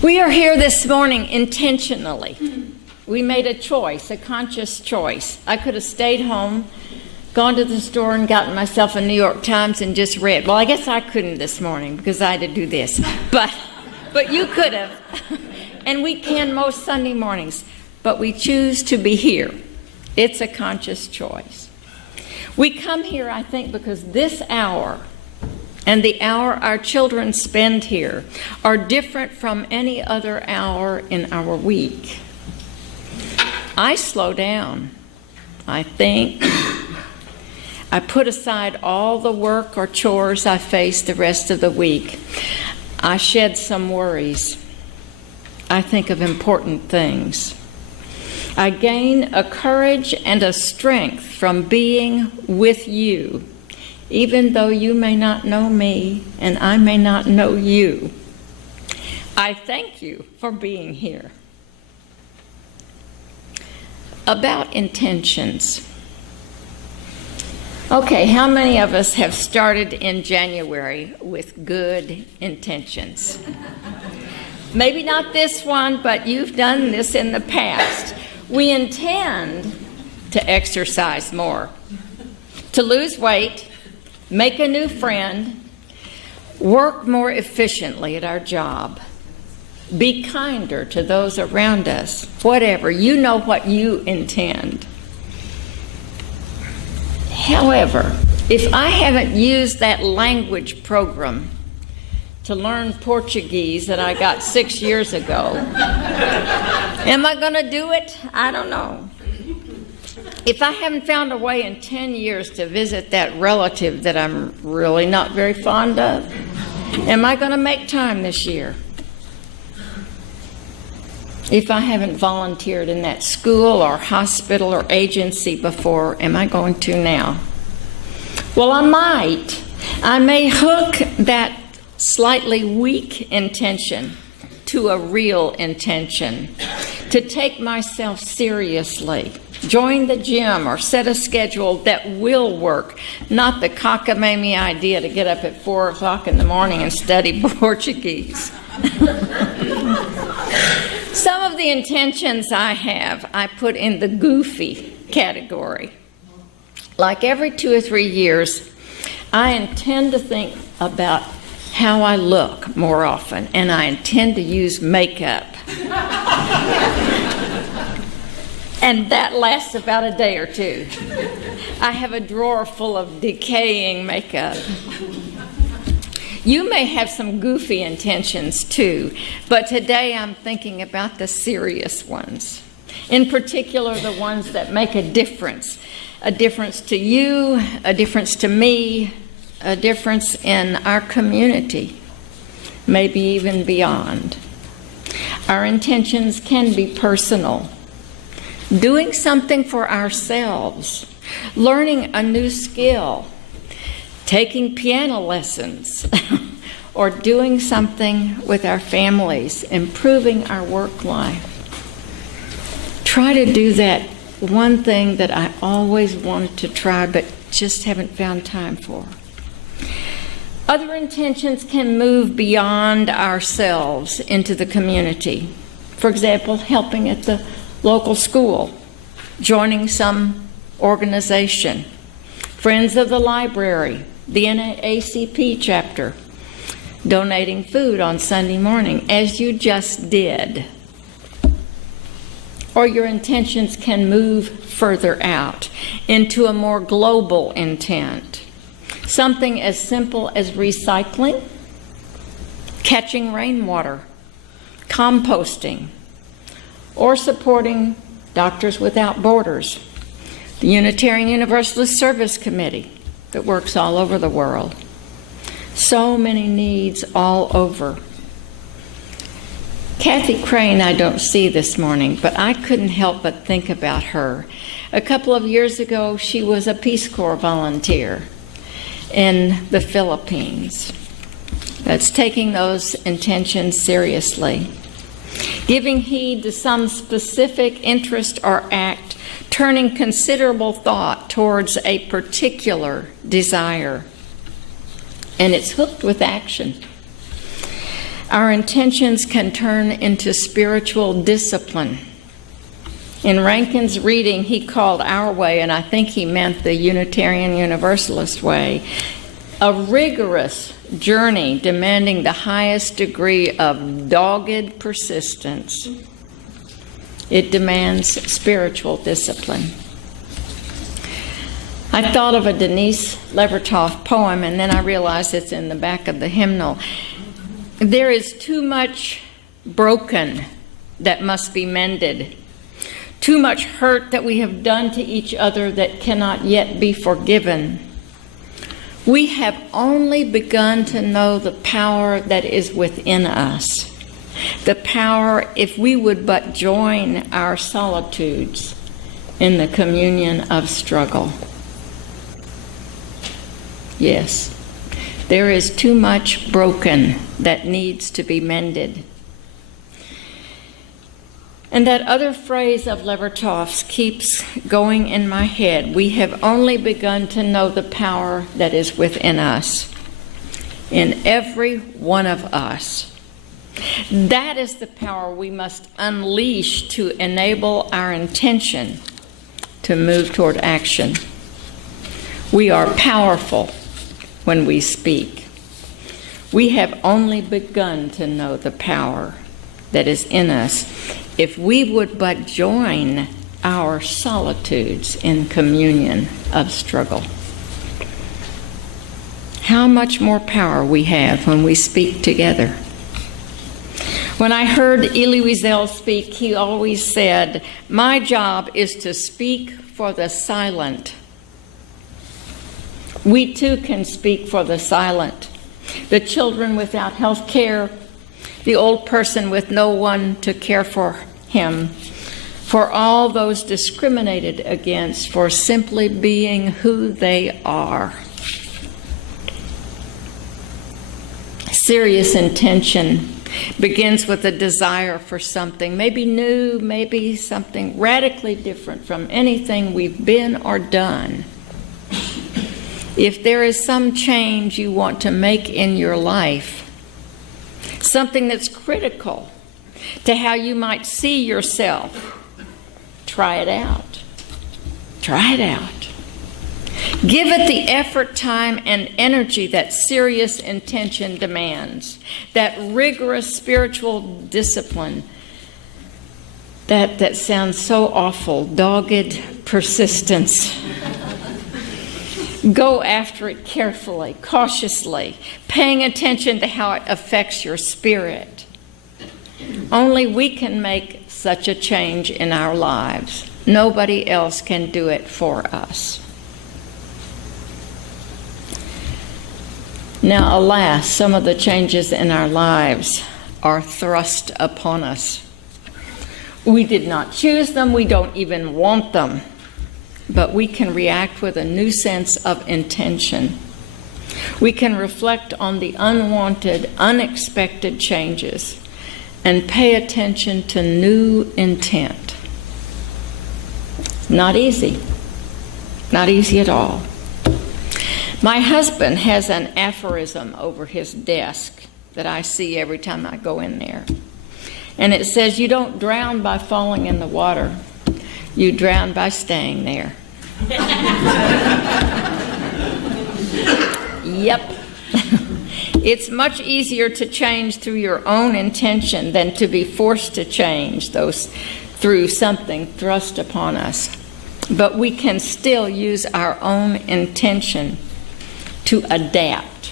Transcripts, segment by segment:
We are here this morning intentionally. We made a choice, a conscious choice. I could have stayed home, gone to the store and gotten myself a New York Times and just read. Well, I guess I couldn't this morning because I had to do this. But you could have. And we can most Sunday mornings. But we choose to be here. It's a conscious choice. We come here, I think, because this hour and the hour our children spend here are different from any other hour in our week. I slow down. I think. I put aside all the work or chores I face the rest of the week. I shed some worries. I think of important things. I gain a courage and a strength from being with you, even though you may not know me and I may not know you. I thank you for being here. About intentions. Okay, how many of us have started in January with good intentions? Maybe not this one, but you've done this in the past. We intend to exercise more, to lose weight, make a new friend, work more efficiently at our job, be kinder to those around us, whatever. You know what you intend. However, if I haven't used that language program to learn Portuguese that I got 6 years ago, am I going to do it? I don't know. If I haven't found a way in 10 years to visit that relative that I'm really not very fond of, am I going to make time this year? If I haven't volunteered in that school or hospital or agency before, am I going to now? Well, I might. I may hook that slightly weak intention to a real intention, to take myself seriously, join the gym or set a schedule that will work, not the cockamamie idea to get up at 4 o'clock in the morning and study Portuguese. Some of the intentions I have, I put in the goofy category. Like every 2 or 3 years, I intend to think about how I look more often, and I intend to use makeup. And that lasts about a day or two. I have a drawer full of decaying makeup. You may have some goofy intentions too, but today I'm thinking about the serious ones. In particular, the ones that make a difference to you, a difference to me, a difference in our community, maybe even beyond. Our intentions can be personal. Doing something for ourselves, learning a new skill, taking piano lessons, or doing something with our families, improving our work life. Try to do that one thing that I always wanted to try but just haven't found time for. Other intentions can move beyond ourselves into the community. For example, helping at the local school, joining some organization, Friends of the Library, the NAACP chapter, donating food on Sunday morning, as you just did. Or your intentions can move further out into a more global intent. Something as simple as recycling, catching rainwater, composting, or supporting Doctors Without Borders, the Unitarian Universalist Service Committee that works all over the world. So many needs all over. Kathy Crane I don't see this morning, but I couldn't help but think about her. A couple of years ago, she was a Peace Corps volunteer in the Philippines. That's taking those intentions seriously. Giving heed to some specific interest or act, turning considerable thought towards a particular desire. And it's hooked with action. Our intentions can turn into spiritual discipline. In Rankin's reading, he called our way, and I think he meant the Unitarian Universalist way, a rigorous journey demanding the highest degree of dogged persistence. It demands spiritual discipline. I thought of a Denise Levertov poem, and then I realized it's in the back of the hymnal. There is too much broken that must be mended, too much hurt that we have done to each other that cannot yet be forgiven. We have only begun to know the power that is within us, the power if we would but join our solitudes in the communion of struggle. Yes, there is too much broken that needs to be mended. And that other phrase of Levertov's keeps going in my head. We have only begun to know the power that is within us, in every one of us. That is the power we must unleash to enable our intention to move toward action. We are powerful when we speak. We have only begun to know the power that is in us if we would but join our solitudes in communion of struggle. How much more power we have when we speak together. When I heard Elie Wiesel speak, he always said, "My job is to speak for the silent." We too can speak for the silent. The children without health care, the old person with no one to care for him, for all those discriminated against for simply being who they are. Serious intention begins with a desire for something, maybe new, maybe something radically different from anything we've been or done. If there is some change you want to make in your life, something that's critical to how you might see yourself, try it out. Try it out. Give it the effort, time, and energy that serious intention demands, that rigorous spiritual discipline, that sounds so awful, dogged persistence. Go after it carefully, cautiously, paying attention to how it affects your spirit. Only we can make such a change in our lives. Nobody else can do it for us. Now, alas, some of the changes in our lives are thrust upon us. We did not choose them, we don't even want them, but we can react with a new sense of intention. We can reflect on the unwanted, unexpected changes and pay attention to new intent. Not easy. Not easy at all. My husband has an aphorism over his desk that I see every time I go in there. And it says, "You don't drown by falling in the water. You drown by staying there." Yep. It's much easier to change through your own intention than to be forced to change through something thrust upon us. But we can still use our own intention to adapt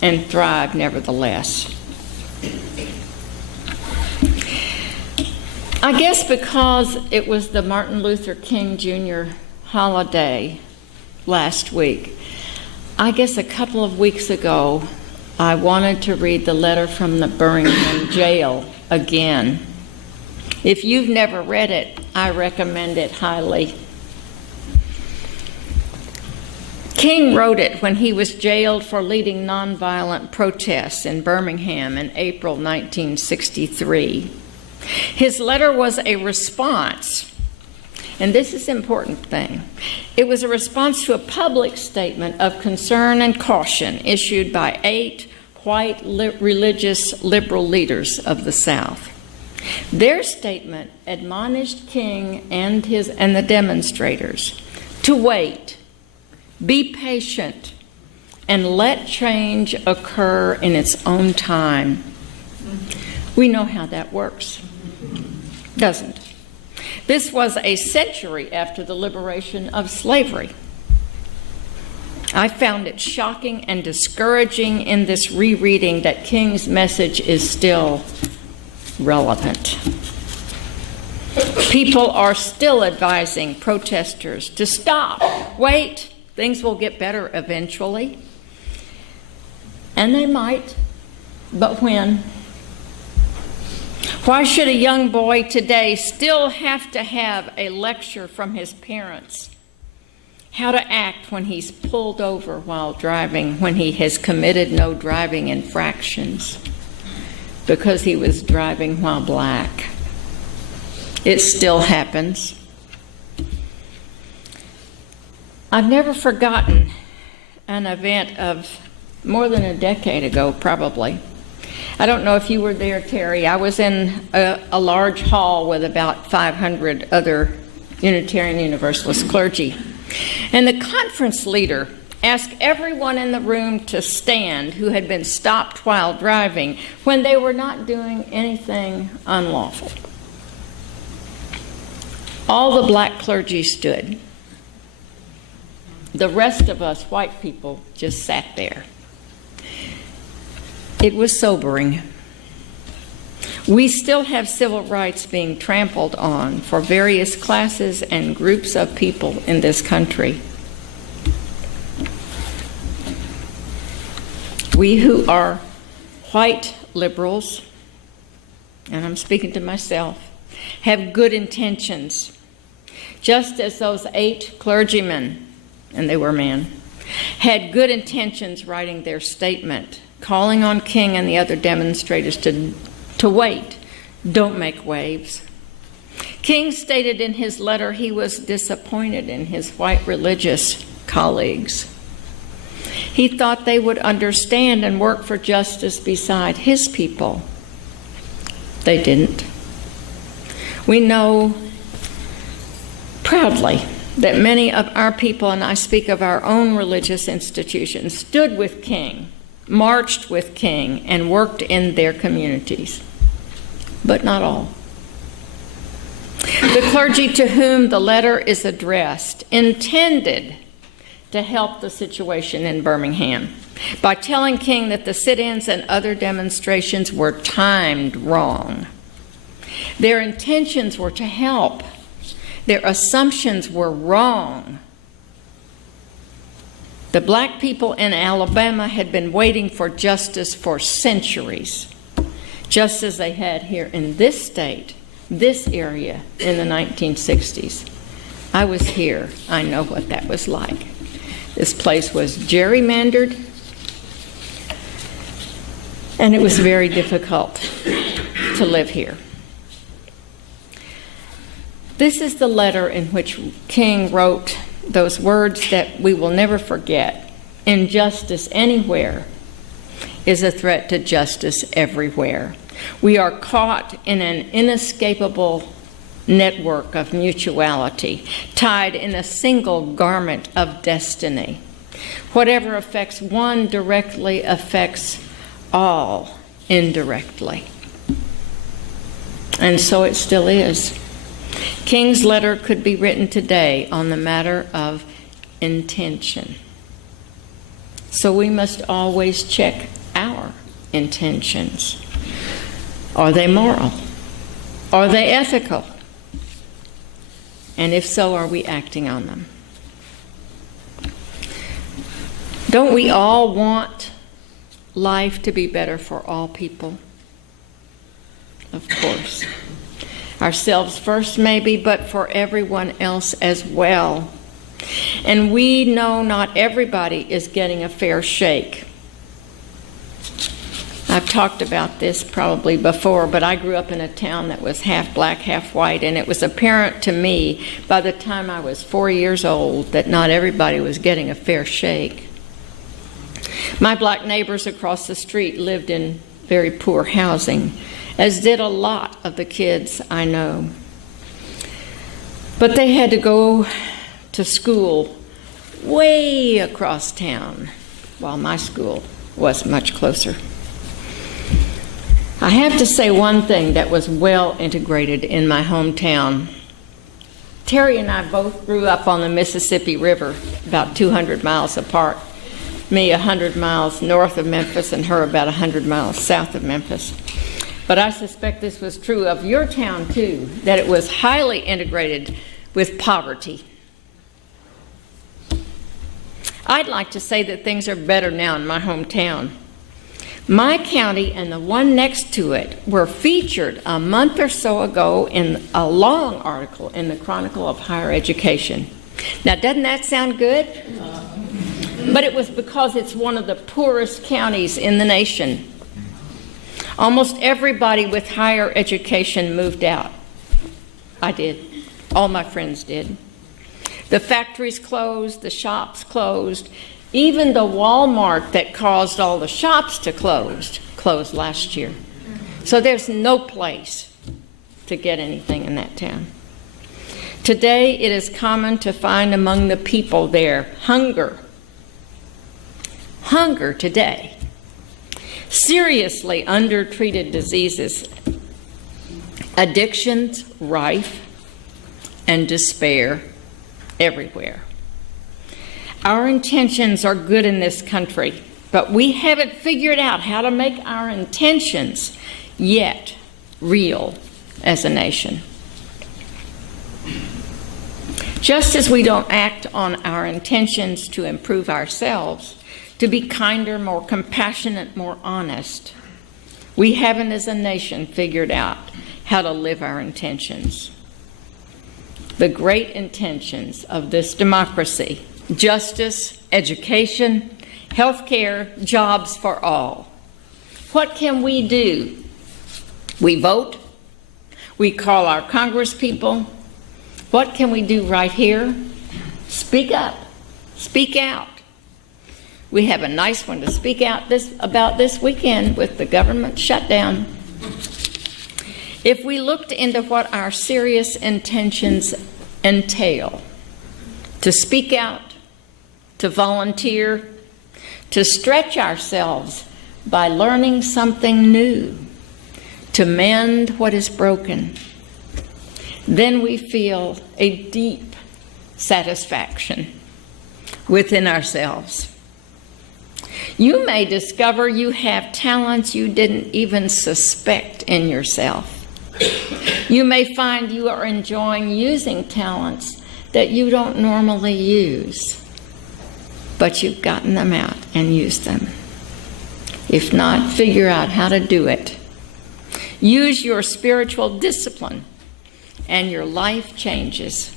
and thrive nevertheless. I guess because it was the Martin Luther King Jr holiday last week, I guess a couple of weeks ago, I wanted to read the letter from the Birmingham jail again. If you've never read it, I recommend it highly. King wrote it when he was jailed for leading nonviolent protests in Birmingham in April 1963. His letter was a response, and this is an important thing. It was a response to a public statement of concern and caution issued by 8 white religious liberal leaders of the South. Their statement admonished King and the demonstrators to wait, be patient, and let change occur in its own time. We know how that works, doesn't it? This was a century after the liberation of slavery. I found it shocking and discouraging in this rereading that King's message is still relevant. People are still advising protesters to stop, wait, things will get better eventually. And they might, but when? Why should a young boy today still have to have a lecture from his parents how to act when he's pulled over while driving, when he has committed no driving infractions because he was driving while black? It still happens. I've never forgotten an event of more than a decade ago, probably. I don't know if you were there, Terry. I was in a large hall with about 500 other Unitarian Universalist clergy. And the conference leader asked everyone in the room to stand who had been stopped while driving when they were not doing anything unlawful. All the black clergy stood. The rest of us white people just sat there. It was sobering. We still have civil rights being trampled on for various classes and groups of people in this country. We who are white liberals, and I'm speaking to myself, have good intentions, just as those 8 clergymen, and they were men, had good intentions writing their statement, calling on King and the other demonstrators to wait, don't make waves. King stated in his letter he was disappointed in his white religious colleagues. He thought they would understand and work for justice beside his people. They didn't. We know proudly that many of our people, and I speak of our own religious institutions, stood with King, marched with King, and worked in their communities. But not all. The clergy to whom the letter is addressed intended to help the situation in Birmingham by telling King that the sit-ins and other demonstrations were timed wrong. Their intentions were to help. Their assumptions were wrong. The black people in Alabama had been waiting for justice for centuries, just as they had here in this state, this area, in the 1960s. I was here. I know what that was like. This place was gerrymandered, and it was very difficult to live here. This is the letter in which King wrote those words that we will never forget. Injustice anywhere is a threat to justice everywhere. We are caught in an inescapable network of mutuality, tied in a single garment of destiny. Whatever affects one directly affects all indirectly. And so it still is. King's letter could be written today on the matter of intention. So we must always check our intentions. Are they moral? Are they ethical? And if so, are we acting on them? Don't we all want life to be better for all people? Of course. Ourselves first, maybe, but for everyone else as well. And we know not everybody is getting a fair shake. I've talked about this probably before, but I grew up in a town that was half black, half white, and it was apparent to me by the time I was 4 years old that not everybody was getting a fair shake. My black neighbors across the street lived in very poor housing, as did a lot of the kids I know. But they had to go to school way across town, while my school was much closer. I have to say one thing that was well integrated in my hometown. Terry and I both grew up on the Mississippi River, about 200 miles apart. Me 100 miles north of Memphis and her about 100 miles south of Memphis. But I suspect this was true of your town too, that it was highly integrated with poverty. I'd like to say that things are better now in my hometown. My county and the one next to it were featured a month or so ago in a long article in the Chronicle of Higher Education. Now, doesn't that sound good? But it was because it's one of the poorest counties in the nation. Almost everybody with higher education moved out. I did. All my friends did. The factories closed, the shops closed. Even the Walmart that caused all the shops to closed last year. So there's no place to get anything in that town. Today, it is common to find among the people there hunger. Hunger today. Seriously undertreated diseases, addictions rife, and despair everywhere. Our intentions are good in this country, but we haven't figured out how to make our intentions yet real as a nation. Just as we don't act on our intentions to improve ourselves, to be kinder, more compassionate, more honest, we haven't as a nation figured out how to live our intentions. The great intentions of this democracy: justice, education, health care, jobs for all. What can we do? We vote. We call our congresspeople. What can we do right here? Speak up. Speak out. We have a nice one to speak out about this weekend with the government shutdown. If we looked into what our serious intentions entail, to speak out, to volunteer, to stretch ourselves by learning something new, to mend what is broken, then we feel a deep satisfaction within ourselves. You may discover you have talents you didn't even suspect in yourself. You may find you are enjoying using talents that you don't normally use, but you've gotten them out and used them. If not, figure out how to do it. Use your spiritual discipline, and your life changes.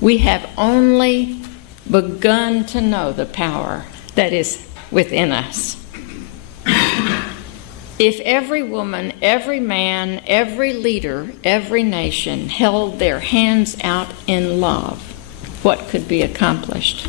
We have only begun to know the power that is within us. If every woman, every man, every leader, every nation held their hands out in love, what could be accomplished?